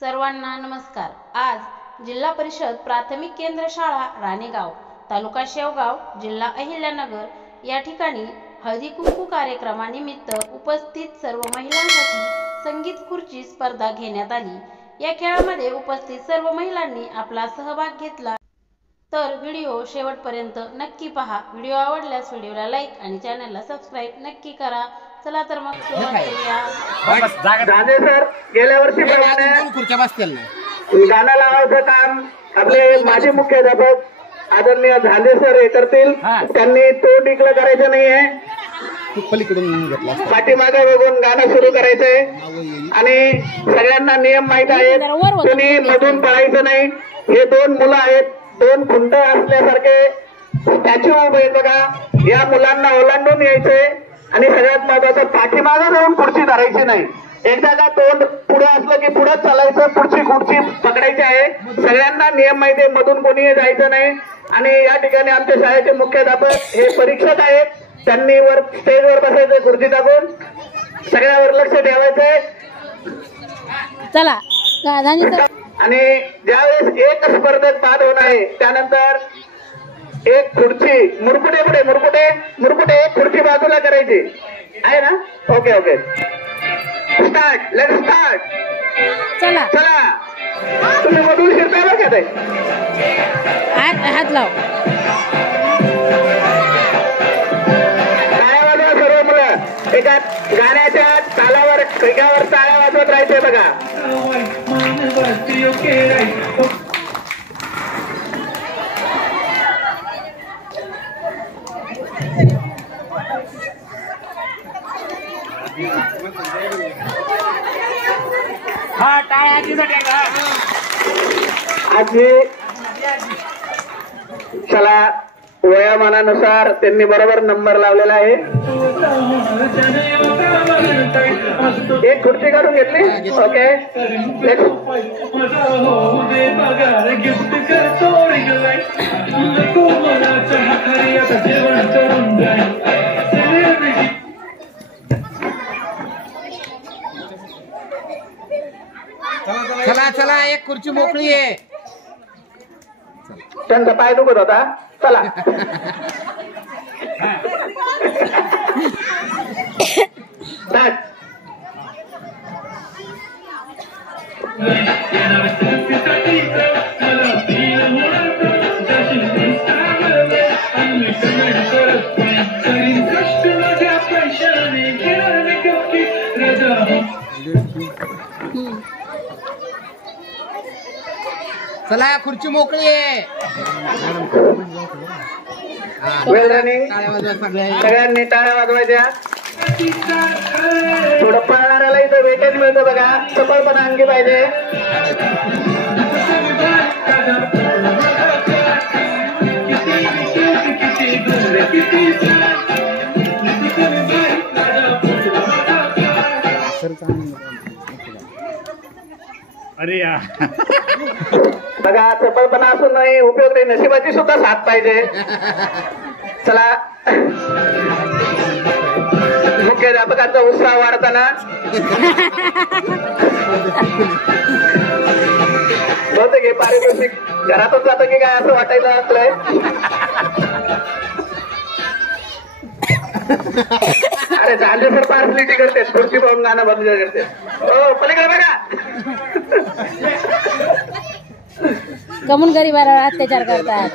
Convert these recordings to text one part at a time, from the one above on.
सर्वांना नमस्कार। आज जिल्हा परिषद प्राथमिक केंद्र शाळा राणेगाव, तालुका शेवगाव, जिल्हा अहिल्यानगर या ठिकाणी हळदी कुंकू कार्यक्रमानिमित्त उपस्थित सर्व महिलांसाठी संगीत खुर्ची स्पर्धा घेण्यात आली। या खेळामध्ये उपस्थित सर्व महिलांनी आपला सहभाग घेतला। तर व्हिडिओ शेवटपर्यंत नक्की पहा। व्हिडिओ आवडल्यास व्हिडिओला लाईक आणि चॅनलला सबस्क्राइब नक्की करा। चला तर मग सुरुवात करूया। झाले सर, गेल्या वर्षीप्रमाणे खुर्च्या बसतील गाणं लावायचं काम आपले माजी मुख्याध्यापक आदरणीय झाले सर हे करतील। त्यांनी तोंड इकडं करायचं नाहीये, पलीकडून घेतला पाठीमागे बघून गाणं सुरू करायचंय आणि सगळ्यांना नियम माहित आहेत, कोणी मधून पळायचं नाही। हे दोन मुलं आहेत, दोन खुंट असल्यासारखे स्टॅच्यू उभे आहेत बघा। या मुलांना ओलांडून यायचंय आणि सगळ्यात महत्वाचं पाठीमागे जाऊन खुर्ची धरायची नाही। एकदा का तोंड पुढे असलं की पुढे चालायचं, पुढची खुर्ची पकडायची आहे। सगळ्यांना नियम माहिती आहे, मधून कोणीही जायचं नाही। आणि या ठिकाणी आमच्या शाळेचे मुख्याध्यापक हे परीक्षक आहेत, त्यांनी वर स्टेजवर बसायचं खुर्ची टाकून, सगळ्यावर लक्ष ठेवायचंय। चला आणि ज्यावेळेस एक स्पर्धक बाद होणार आहे त्यानंतर एक खुर्ची मुरकुटे पुढे मुरकुटे एक खुर्ची बाजूला करायची आहे ना। Okay okay, start, let start. चला तुम्ही मधून शिरता बघा ते हात लाव। टाळ्या वाजवा सर्व मुलं, एका गाण्याच्या तालावर एकावर टाळ्या वाजवत राहायचे बघा। आजी चला, वयामानानुसार त्यांनी बरोबर नंबर लावलेला आहे। एक खुर्ची काढून घेतली, ओके। चला चला, एक खुर्ची मोकळी आहे। त्यांचा पाय दुखत होता, चला। चला, खुर्ची मोकळी आहे। वेल रनिंग, सगळ्यांनी टाळ्या वाजवायच्या। थोडं पळणाऱ्याला इथं वेटेज मिळतं बघा, चपळपणा अंगी पाहिजे। अरे या बघा, चपळपणा असून नाही उपयोग नाही, नशिबाची सुद्धा साथ पाहिजे। चला, मुख्याध्यापकांचा उत्साह वाढताना होतं की पारितोषिक घरातून जातं की काय असं वाटायचं असलंय। अरे झाले सर पार्सलिटी करते, खुर्ची पाहून गाणं बंद करते। हो, पलीकडे बघा। कमून गरीबावर अत्याचार करतात।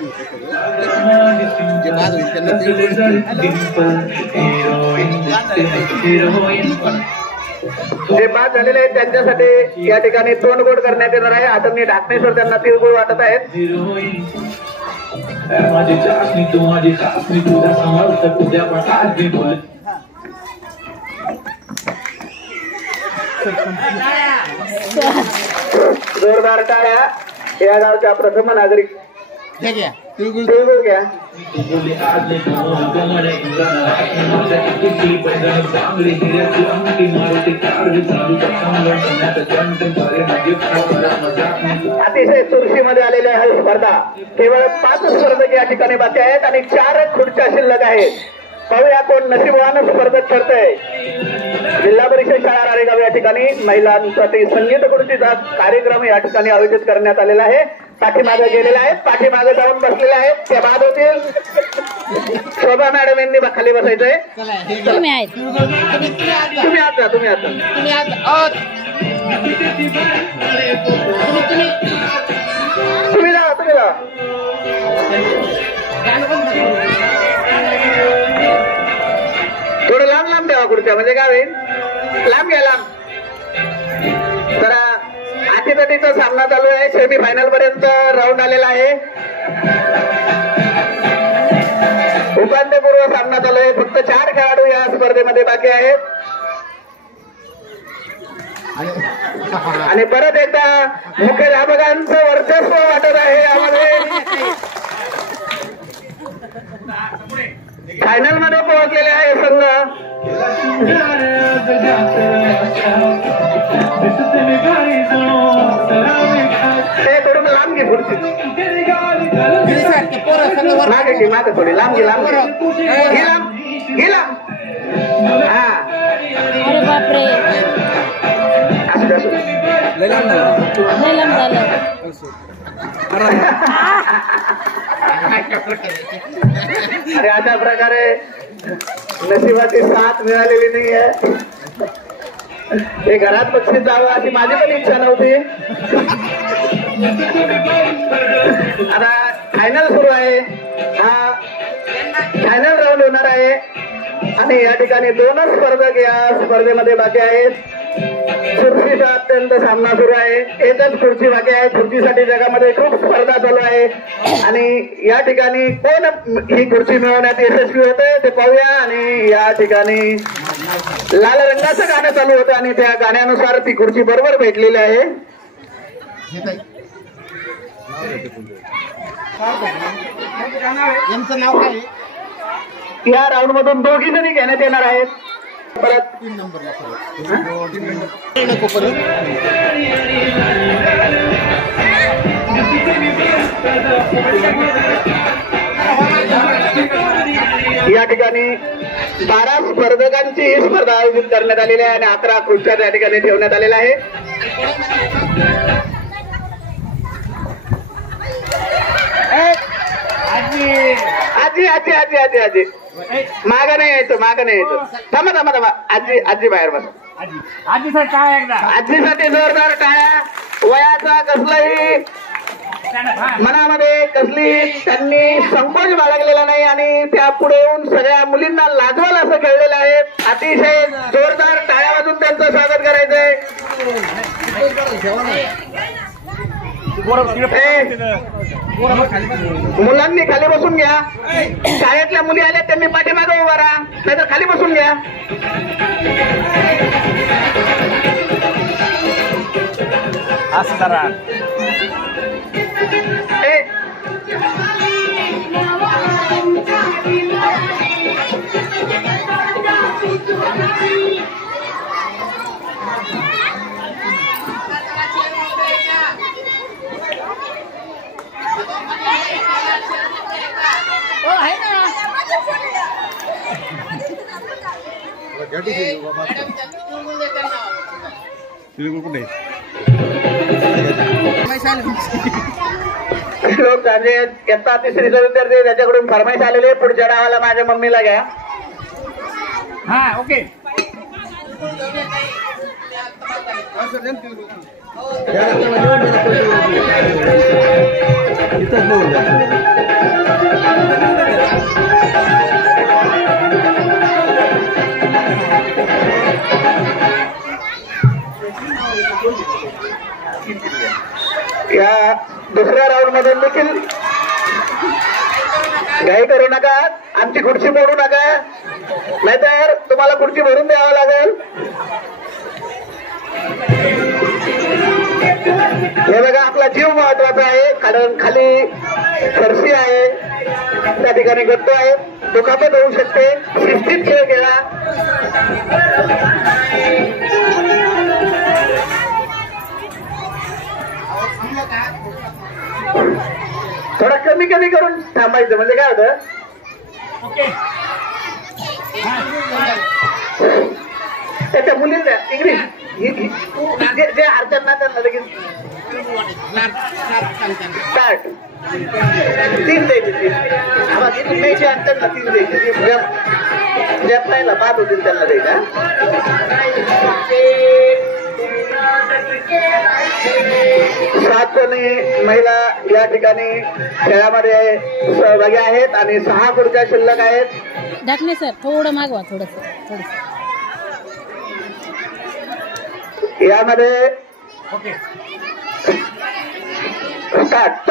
जे बाद झालेले आहेत त्यांच्यासाठी या ठिकाणी तोंड गोड करण्यात येणार आहे। आदरणीय ढाकणेश्वर त्यांना तिळगुळ वाटत आहेत। जोरदार टाळ्या या गावच्या प्रथम नागरिक तिळगुळ घ्या। अतिशय चुरशीमध्ये आलेल्या ह्या स्पर्धा, केवळ 5 स्पर्धक या ठिकाणी बाकी आहेत आणि 4 खुर्च्या शिल्लक आहेत। पाहूया कोण नशीबवान स्पर्धक ठरतंय. जिल्हा परिषद शाळा राळेगाव या ठिकाणी महिलांसाठी संगीत खुर्चीचा कार्यक्रम या ठिकाणी आयोजित करण्यात आलेला आहे. पाठीमागे गेलेले आहेत, पाठीमागे जाऊन बसलेले आहेत, त्या बाद होतील. शोभा मॅडम यांनी खाली बसायचंय. तुम्ही आत जा, तुम्ही आत जा. तुम्ही जा, तुम्ही जा. थोडं लांब लांब द्यावा खुर्च्या, म्हणजे काय होईल, लांब घ्या लांब. जरा आठीतटीचा सामना चालू आहे. सेमी फायनल पर्यंत राऊंड आलेला आहे. उपांत्यपूर्व सामना चालू आहे. फक्त 4 खेळाडू या स्पर्धेमध्ये बाकी आहेत. आणि परत एकदा मुख्याध्यापकांचं वर्चस्व वाटत आहे यामध्ये. फायनल मध्ये पोहोचलेले आहे संघ. ते थोडं लांब घे खुर्ची, मागे घे, मागे थोडी लांब घे, लांब घे, लांब घे, लांब. हा अरे बापरे, असू असू. अरे अशा प्रकारे नशिबाची साथ मिळालेली नाही आहे. हे घरात बक्षीस जावं अशी माझी पण इच्छा नव्हती. आता फायनल सुरू आहे. हा फायनल राऊंड होणार आहे आणि या ठिकाणी 2च स्पर्धक या स्पर्धेमध्ये बाकी आहेत. खुर्चीचा अत्यंत सामना सुरू आहे. एकच खुर्ची बाकी आहे. खुर्चीसाठी जगामध्ये खूप स्पर्धा चालू आहे आणि या ठिकाणी कोण ही खुर्ची मिळवण्यात यशस्वी होते ते पाहूया. आणि या ठिकाणी लाल रंगाचं गाणं चालू होतं आणि त्या गाण्यानुसार ती खुर्ची बरोबर भेटलेली आहे. यांचं नाव काय? या राऊंड मधून 2 जणी घेण्यात येणार आहेत. परत 3 नंबरला नको परत. या ठिकाणी 12 स्पर्धकांची ही स्पर्धा आयोजित करण्यात आलेली आहे आणि 11 खुर्च्या त्या ठिकाणी ठेवण्यात आलेल्या आहे. आजी आजी आजी आजी आजी मागं नाही यायचं, मागं नाही यायचं. थांबा थांबा थांबा. आजी आजी बाहेर बस. आजीसाठी जोरदार टाळ्या. वयाचा कसलाही मनामध्ये कसली त्यांनी संकोच बाळगलेला नाही आणि त्या पुढे येऊन सगळ्या मुलींना लाजवाल असं खेळलेलं आहे. अतिशय जोरदार टाळ्या वाजून त्यांचं स्वागत करायचंय. मुलांनी खाली बसून घ्या. शाळेतल्या मुली आल्या त्यांनी पाठीमागे उभा राहा, नाहीतर खाली बसून घ्या. श्लोक सांजे इयत्ता 3रीचा विद्यार्थी त्याच्याकडून फरमाईश आलेली. पुढच्या डावाला माझ्या मम्मीला घ्या. हा ओके. या दुसऱ्या राऊंड मध्ये देखील घाई करू नका. आमची खुर्ची मोडू नका, नाहीतर तुम्हाला खुर्ची भरून द्यावं लागेल. हे बघा, आपला जीव महत्वाचा आहे, कारण खाली फरशी आहे, त्या ठिकाणी गट्टू आहे, दुखापत होऊ शकते. शिस्तीत खेळ खेळा. थोडा कमी कमी करून थांबायचं, म्हणजे काय होतं, त्याच्या मुलींना इंग्लिश जे हरकत ना त्यांना लगेच स्टार्ट 3 द्यायचे 3 आवाज इथून न्यायचे आणि त्यांना 3 द्यायचे जपायला बाद होतील त्यांना द्यायचा 7 जणी महिला या ठिकाणी खेळामध्ये सहभागी आहेत आणि 6 खुर्च्या शिल्लक आहेत. दाखले सर थोडं मागवा थोडस. यामध्ये ओके स्टार्ट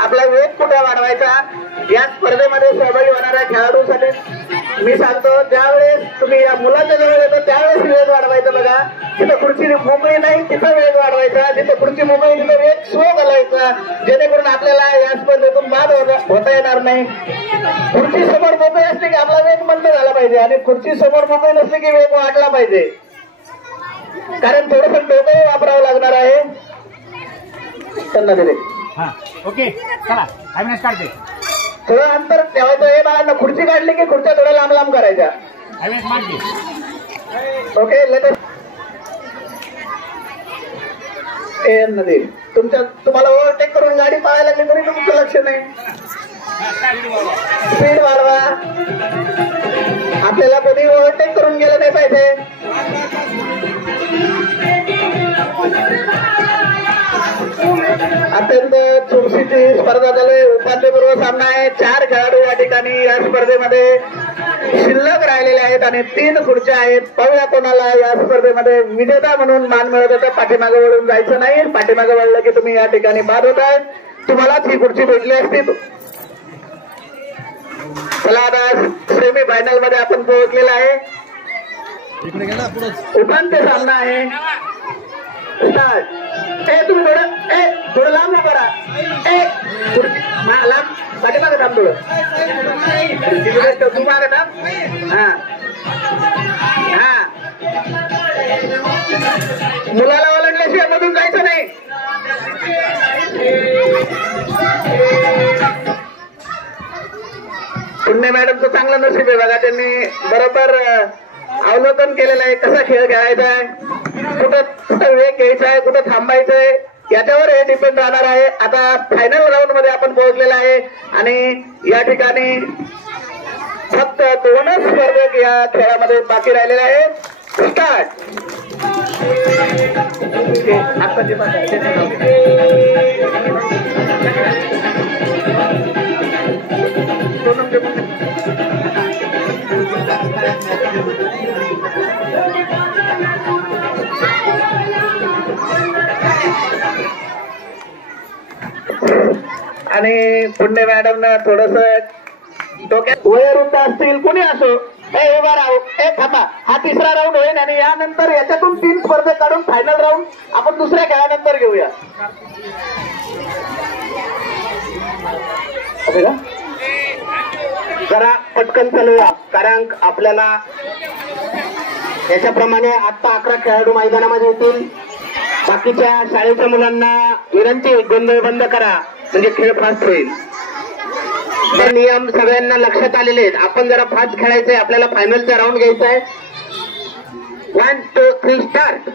आपला वेग कुठे वाढवायचा या स्पर्धेमध्ये सहभागी होणाऱ्या खेळाडूंसाठी मी सांगतो, ज्यावेळेस तुम्ही या मुलाच्या जवळ येतो त्यावेळेस वेग वाढवायचा. बघा जिथं खुर्ची मोकळी नाही तिथं वेग वाढवायचा, जिथं खुर्ची मोकळी तिथं वेग स्लो घालायचा, जेणेकरून आपल्याला या स्पर्धेतून बाद होता येणार नाही. खुर्ची समोर मोकळी असली की आपला वेग मंद झाला पाहिजे आणि खुर्ची समोर मोकळी नसली की वेग वाढला पाहिजे, कारण थोडंसं डोकं वापरावं लागणार आहे. त्यांना दिले ओके चला अविनाश काढते. थोडं अंतर ठेवायचं. हे बाळांना खुर्ची काढली की खुर्च्या थोड्या लांब लांब करायच्या. अविनाश मारते. ओके लगेच तुम्हाला ओव्हरटेक करून गाडी पळायला लागली तरी तुमचं लक्ष नाही. स्पीड वाढवा. आपल्याला कोणी ओव्हरटेक करून गेलं नाही पाहिजे. अत्यंत चुरशीची स्पर्धा झाली. उपांत्यपूर्व सामना आहे. 4 खेळाडू या ठिकाणी या स्पर्धेमध्ये शिल्लक राहिलेले आहेत आणि 3 खुर्च्या आहेत. पाहूया कोणाला या स्पर्धेमध्ये विजेता म्हणून मान मिळत होता. पाठीमागे वळून जायचं नाही. पाठीमागे वळलं की तुम्ही या ठिकाणी बाद होत आहे. तुम्हालाच ही खुर्ची भेटली असती. चला आता सेमी फायनल मध्ये आपण पोहोचलेला आहे. उपांत्य सामना आहे. स्टार्ट. तुम्ही थोडं लांब उभं राहा. लांब पाठीमागे थांब. थोडं तू मागे थांब. हा मुलाला ओलांडल्याशिवाय मधून जायचं नाही. पुण्य मॅडमचं चांगलं नशीब आहे बघा. त्यांनी बरोबर अवलोकन केलेलं आहे कसा खेळ खेळायचा आहे, कुठं वेग घ्यायचा आहे, कुठं थांबायचंय, याच्यावर हे डिपेंड राहणार आहे. आता फायनल राऊंड मध्ये आपण पोहोचलेला आहे आणि या ठिकाणी फक्त 2च स्पर्धक या खेळामध्ये बाकी राहिलेले आहेत. स्टार्ट. आणि पुण्य मॅडमनं थोडस डोक्यात वयोवृद्ध असतील कोणी असो उभा राहू. थांबा. हा 3रा राऊंड होईल आणि यानंतर याच्यातून 3 स्पर्धक काढून फायनल राऊंड आपण दुसऱ्या खेळानंतर घेऊया. जरा पटकन चालूया कारण आपल्याला याच्याप्रमाणे आता 11 खेळाडू मैदानामध्ये येतील. बाकीच्या शाळेच्या मुलांना विनंती गोंधळ बंद करा म्हणजे खेळ फास्ट होईल. हे नियम सगळ्यांना लक्षात आलेले आहेत. आपण जरा फास्ट खेळायचंय. आपल्याला फायनलचा राऊंड घ्यायचा आहे. 1 2 3 स्टार्ट.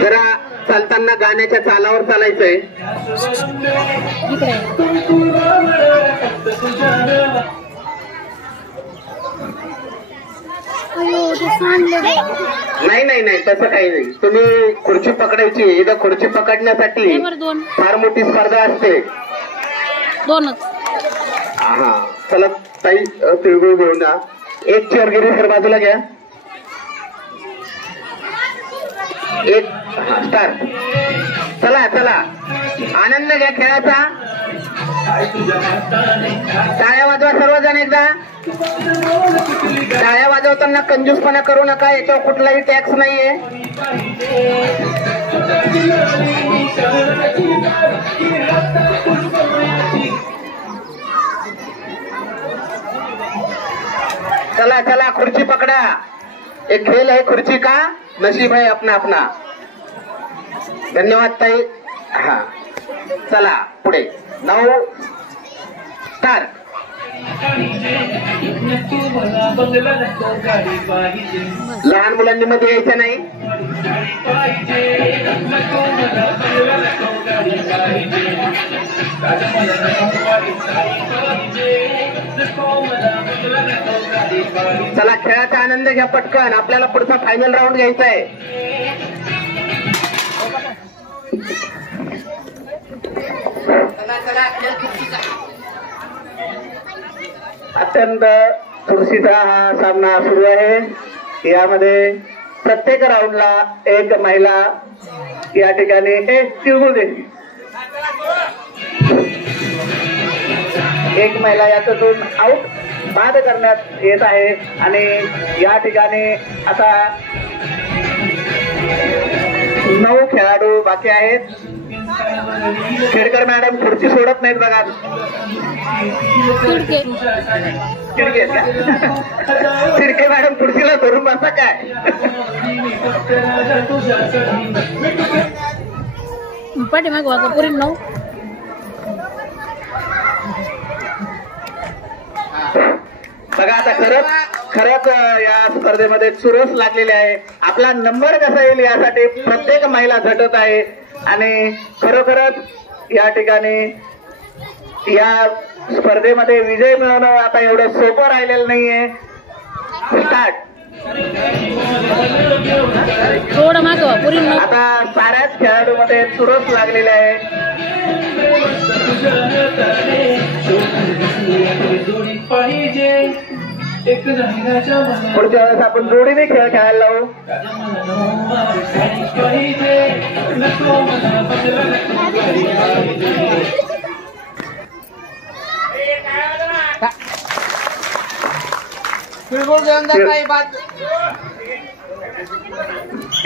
जरा चालताना गाण्याच्या चालावर चालायचंय. नाही तसं काही नाही. तुम्ही खुर्ची पकडायची. इथं खुर्ची पकडण्यासाठी फार मोठी स्पर्धा असते. 2च. हा चला ताई तिळगुळ घेऊन जा. एक चेअर गिरीसर बाजूला घ्या. एक स्टार्ट. चला आनंद घ्या खेळाचा. टाळ्या वाजवा सर्वजण. एकदा टाळ्या वाजवताना कंजूसपणा करू नका. याच्यावर कुठलाही टॅक्स नाहीये. चला चला खुर्ची पकड़ा, एक खेल है खुर्ची का, नसीब है अपना अपना। धन्यवाद ताई। हा चला पुढे 9 स्टार्ट। लहान मुलांनी मध्ये यायचं नाही। चला खेळाचा आनंद घ्या पटकन, आपल्याला पुढचा फायनल राऊंड घ्यायचा आहे। अत्यंत चुरशीचा हा सामना सुरू आहे। यामध्ये प्रत्येक राऊंडला एक महिला या ठिकाणी एक महिला यातून आउट बाद करण्यात येत आहे आणि या ठिकाणी आता 9 खेळाडू बाकी आहेत। खेडकर मॅडम खुर्ची सोडत नाहीत बघा। शिर्के मॅडम खुर्चीला धरून बसा काय? पाठीमाग वागा पुरी 9 बघा आता खरंच या स्पर्धेमध्ये चुरस लागलेली आहे। आपला नंबर कसा येईल यासाठी प्रत्येक महिला झटत आहे आणि खरोखरच या ठिकाणी या स्पर्धेमध्ये विजय मिळवणं आता एवढं सोपं राहिलेलं नाहीये। स्टार्ट। थोडं मागवा पुरी 9 आता साऱ्याच खेळाडूमध्ये चुरस लागलेली आहे। पुढच्या वेळेस आपण जोडीने खेळ खेळायला लावू।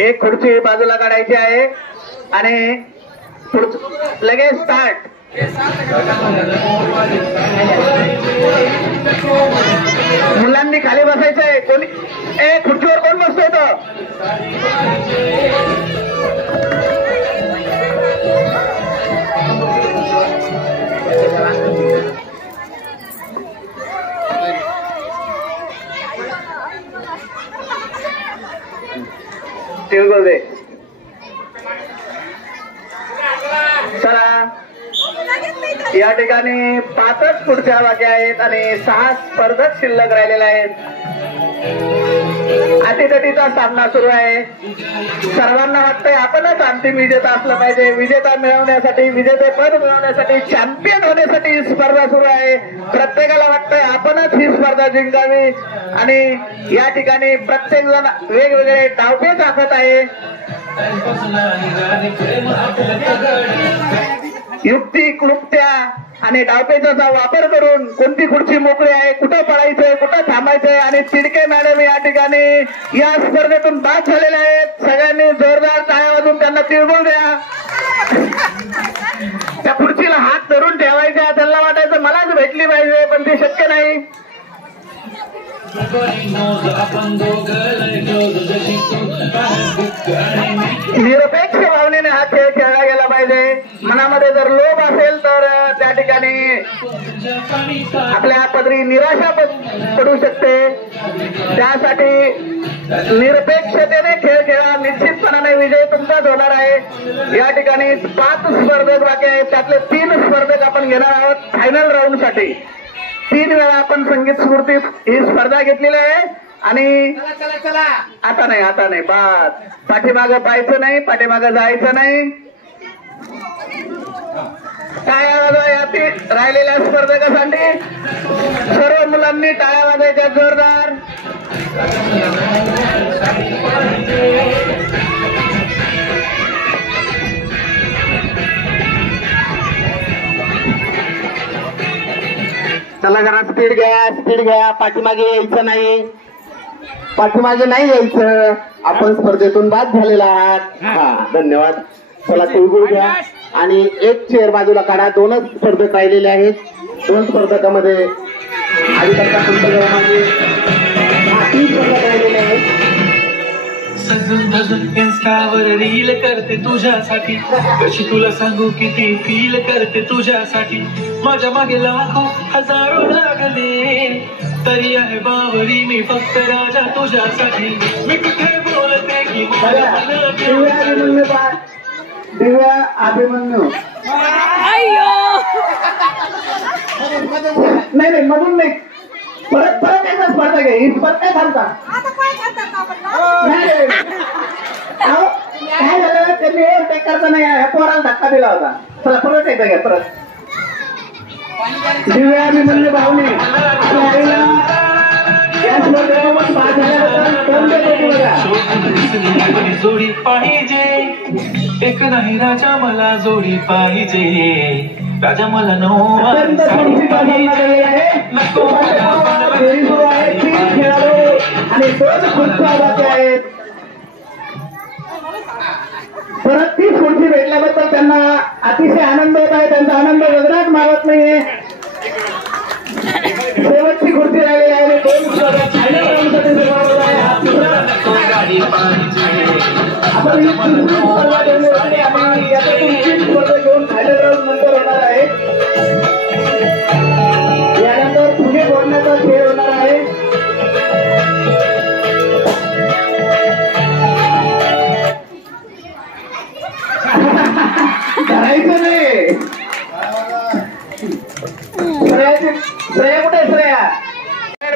एक खुर्ची बाजूला काढायची आहे आणि लगेच स्टार्ट। मुलांनी खाली बसायचं आहे। कोणी खुर्चीवर कोण बसतोय तो? तिळगुळ दे। चला या ठिकाणी 5च खुर्च्या बाकी आहेत आणि 6 स्पर्धक शिल्लक राहिलेले आहेत। अटीतटीचा सामना सुरू आहे। सर्वांना वाटतंय आपणच अंतिम विजेता असलं पाहिजे। विजेता मिळवण्यासाठी, विजेतेपद मिळवण्यासाठी, चॅम्पियन होण्यासाठी ही स्पर्धा सुरू आहे। प्रत्येकाला वाटतंय आपणच ही स्पर्धा जिंकावी आणि या ठिकाणी प्रत्येक जण वेगवेगळे डावपेच आखत आहे। युक्ती क्लुप्त्या आणि डावपेचाचा वापर करून कोणती खुर्ची मोकळी आहे, कुठं पळायचंय, कुठं थांबायचंय आणि चिडके मॅडम या ठिकाणी या स्पर्धेतून बाद झालेले आहेत। सगळ्यांनी जोरदार टाळ्या वाजून त्यांना तिळगुळ द्या। त्या खुर्चीला हात धरून ठेवायचा, त्यांना वाटायचं मलाच भेटली पाहिजे, पण ते शक्य नाही। निरपेक्ष भावनेने हा खेळ खेळला गेला पाहिजे। मनामध्ये जर लोभ असेल तर त्या ठिकाणी आपल्या पदरी निराशा पडू शकते। त्यासाठी निरपेक्षतेने खेळ खेळा, निश्चितपणाने विजय तुमचाच होणार आहे। या ठिकाणी 5 स्पर्धक बाकी आहेत, त्यातले 3 स्पर्धक आपण घेणार आहोत फायनल राऊंड साठी। 3 वेळा आपण संगीत स्फूर्ती ही स्पर्धा घेतलेली आहे आणि आता नाही बाद। पाठीमागं पाहायचं नाही, पाठीमागं जायचं नाही। टाळ्या वाजवा राहिलेल्या स्पर्धकांसाठी। सर्व मुलांनी टाळ्या वाजवायच्या जोरदार। चला जरा स्पीड घ्या, पाठीमागे यायचं नाही, पाठीमागे नाही यायचं। आपण स्पर्धेतून बाद झालेला आहात। हा धन्यवाद। चला तिळगुळ घ्या आणि एक चेअर बाजूला काढा। 2च स्पर्धक राहिलेले आहेत। 2 स्पर्धकामध्ये आधी स्पर्धा राहिलेली आहे. सजून धजून इन्स्टावर रील करते तुझ्यासाठी, कशी तुला सांगू किती फील करते तुझ्यासाठी. माझ्या मागे लाखो हजारो लागले, तरी आहे बावरी मी फक्त राजा तुझ्यासाठी. मी कुठे बोलते की दिव्या अभिमन्यू नाही मधून नाही, परत एकदा स्पर्धा घे. ही स्पर्धा काय थांबता काय झालं त्यांनी ते करताना ह्या पोराला धक्का दिला होता. चला परत एकदा घ्या. परत दिव्या अभिमन्यू भावने आपल्या आईला या स्पर्धेसोबत बाद झाल्याबद्दल जोडी पाहिजे, एक नाही राजा मला जोडी पाहिजे. राजा मला अत्यंत सुरक्षित सामना झालेला आहे. नको फेरी सुरू आहे. 3 खेळाडू आणि 2 खुर्च्या आहेत. परत ती खुर्ची भेटल्याबद्दल त्यांना अतिशय आनंद होत आहे. त्यांचा आनंद वेगळाच मावत नाहीये. शेवटची खुर्ची राहिलेली आहे. 2 फायनल राऊंडसाठी सुरुवात होत आहे. आपण ही तिसरी स्पर्धा ठेवली होती आणि याच्यातून 3 स्पर्धा घेऊन फायनल राऊंड नंतर होणार आहे. यानंतर पुणे बोलण्याचा खेळ होणार आहे. धरायचं नाही. श्रेया कुठे? श्रेया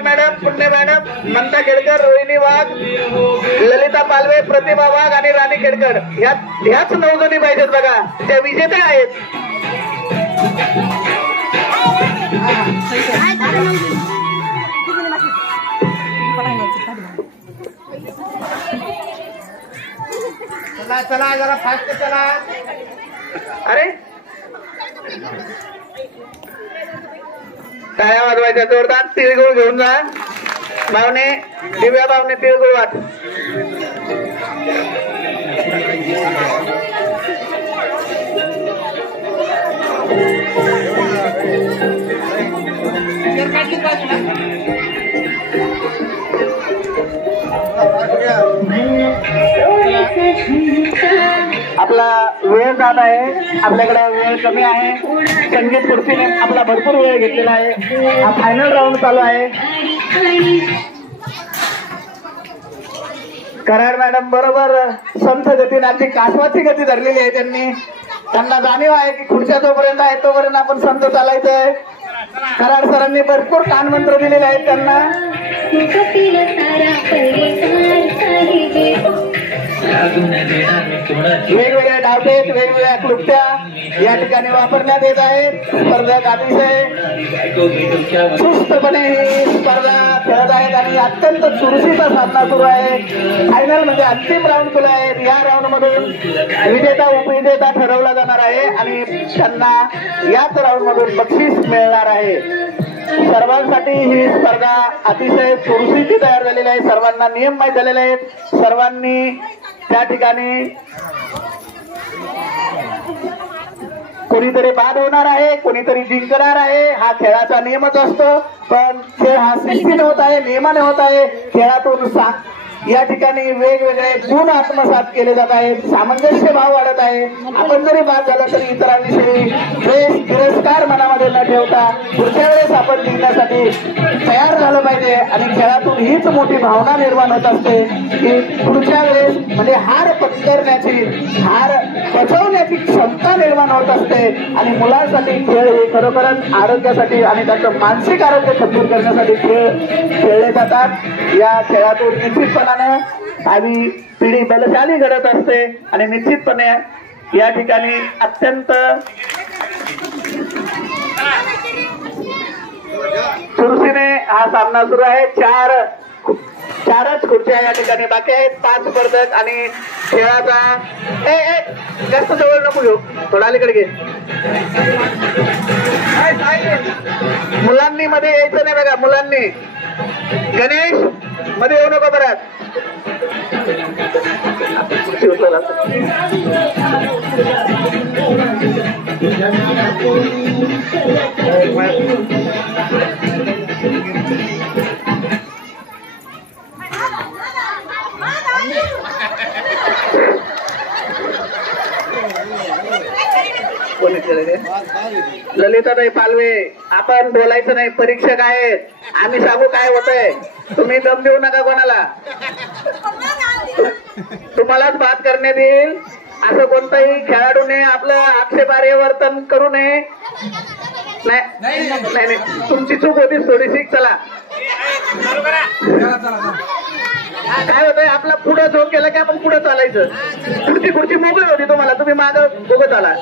मॅडम, पुण्य मॅडम, ममता केडकर, रोहिणी वाघ, ललिता पालवे, प्रतिभा वाघ आणि राणी केडकर ह्याच 9 जणी पाहिजेत बघा. त्या विजेत्या आहेत. चला चला जरा फास्ट चला. अरे टाळ्या वाजवायच्या जोरदार. तिळगुळ घेऊन जा भावने. दिव्या भावने तिळगुळ वाट. आपला वेळ जात आहे. आपल्याकडे वेळ कमी आहे. संगीत खुर्चीने आपला भरपूर वेळ घेतलेला आहे. हा फायनल राऊंड चालू आहे. कराड मॅडम बरोबर संथ गतीने अगदी कासवाची गती धरलेली आहे. त्यांना जाणीव आहे की खुर्च्या जोपर्यंत आहे तोपर्यंत आपण संथ चालायचंय. कराड सरांनी भरपूर कानमंत्र दिलेले आहेत त्यांना. वेगवेगळ्या डावपेच, वेगवेगळ्या क्लुप्त्या या ठिकाणी वापरण्यात येत आहेत. स्पर्धक अतिशय सुस्तपणे ही स्पर्धा खेळत आहेत आणि अत्यंत चुरशीचा सामना सुरू आहे. फायनल म्हणजे अंतिम राऊंड सुरू आहे. या राऊंड मधून विजेता उपविजेता ठरवला जाणार आहे आणि त्यांना याच राऊंड मधून बक्षीस मिळणार आहे. सर्वांसाठी ही स्पर्धा अतिशय चुरशीची तयार झालेली आहे. सर्वांना नियम माहीत झालेले आहेत. सर्वांनी त्या ठिकाणी कोणीतरी बाद होणार आहे, कोणीतरी जिंकणार आहे. हा खेळाचा नियमच असतो. पण खेळ हा शिस्तीने होत आहे, नियमाने होत आहे. खेळातून या ठिकाणी वेगवेगळे गुण आत्मसात केले जात आहेत. सामंजस्य भाव वाढत आहे. आपण जरी बाद झाला तरी इतरांविषयी द्वेष तिरस्कार मनामध्ये न ठेवता पुढच्या वेळेस आपण जिंकण्यासाठी तयार झालं पाहिजे. आणि खेळातून हीच मोठी भावना निर्माण होत असते की पुढच्या वेळेस म्हणजे हार पत्करण्याची, हार पचवण्याची क्षमता निर्माण होत असते. आणि मुलांसाठी खेळ हे खरोखरच आरोग्यासाठी आणि त्यांचं मानसिक आरोग्य खंबीर करण्यासाठी खेळ खेळले जातात. या खेळातून निश्चितपणाने आम्ही पिढी बलशाली घडत असते आणि निश्चितपणे या ठिकाणी अत्यंत चुरशीने हा सामना सुरू आहे. चारच खुर्च्या या ठिकाणी बाकी आहेत. 5 स्पर्धक आणि खेळाचा जास्त जवळ नको घेऊ, थोडा अलीकडे घे. मुलांनी मध्ये यायचं नाही बघा. मुलांनी गणेश मध्ये येऊ नको बरं. ललिताताई पालवे, आपण बोलायचं नाही, परीक्षक आहेत, आम्ही सांगू काय होतंय, तुम्ही दम देऊ नका कोणाला, तुम्हालाच बात करण्यात येईल. असं कोणताही खेळाडूने आपलं आक्षेपार्ह वर्तन करू नये. नाही नाही नाही, तुमची चूक होती थोडीशी. चला काय होतंय, आपला पुढं झोप केला की आपण पुढे चालायचं. खुर्ची मोकळी होती तुम्हाला, तुम्ही माग बघत आला.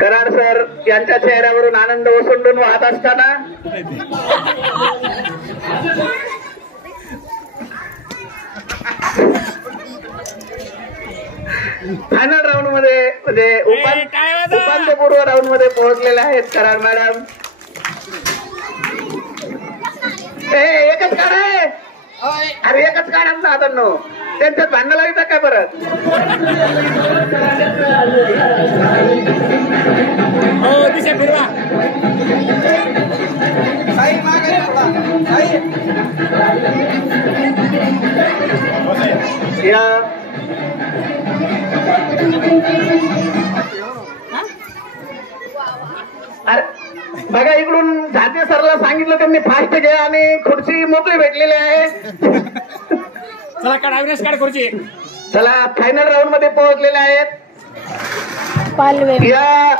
कराड सर यांच्या चेहऱ्यावरून आनंद ओसंडून वाहत असताना फायनल राऊंड मध्ये म्हणजे उपांत्यपूर्व राऊंड मध्ये पोहोचलेले आहेत कराड मॅडम. एकच काढ आहे, अरे एकच काढ आमचा हातांनो, त्यांच्यात भांडण लावायचं काय परत. अरे बघा, इकडून झाते सरला सांगितलं त्यांनी फास्ट घ्या आणि खुर्ची मोकळी भेटलेली आहे. चला काढ अविनाश, काढ खुर्ची. चला फायनल राऊंड मध्ये पोहोचलेले आहेत. या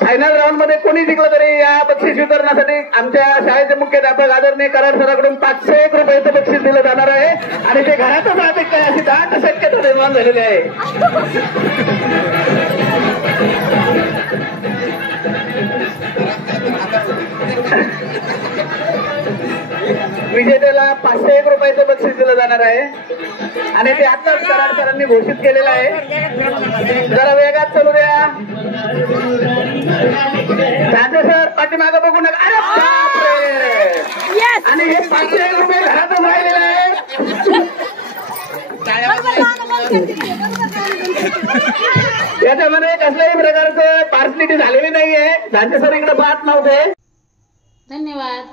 फायनल राऊंड मध्ये कोणी जिंकलं तरी या बक्षीस वितरणासाठी आमच्या शाळेचे मुख्याध्यापक आदरणीय कराड सरांकडून 501 रुपयाचं बक्षीस दिलं जाणार आहे. आणि ते घरातच राहते काय अशी 10% शक्यता निर्माण झालेली आहे. विजेत्याला 501 रुपयाचं बक्षीस दिलं जाणार आहे आणि ते आताच कराड सरांनी घोषित केलेलं आहे. जरा वेगात चालू द्या. राजे सर पाठीमागं बघू नका. अरे बापरे, आणि हे 501 रुपये घरातच राहिलेले आहे. याच्यामध्ये कसल्याही प्रकारचं पार्सलिटी झालेली नाहीये. राजे सर इकडे पाहत नव्हते. धन्यवाद.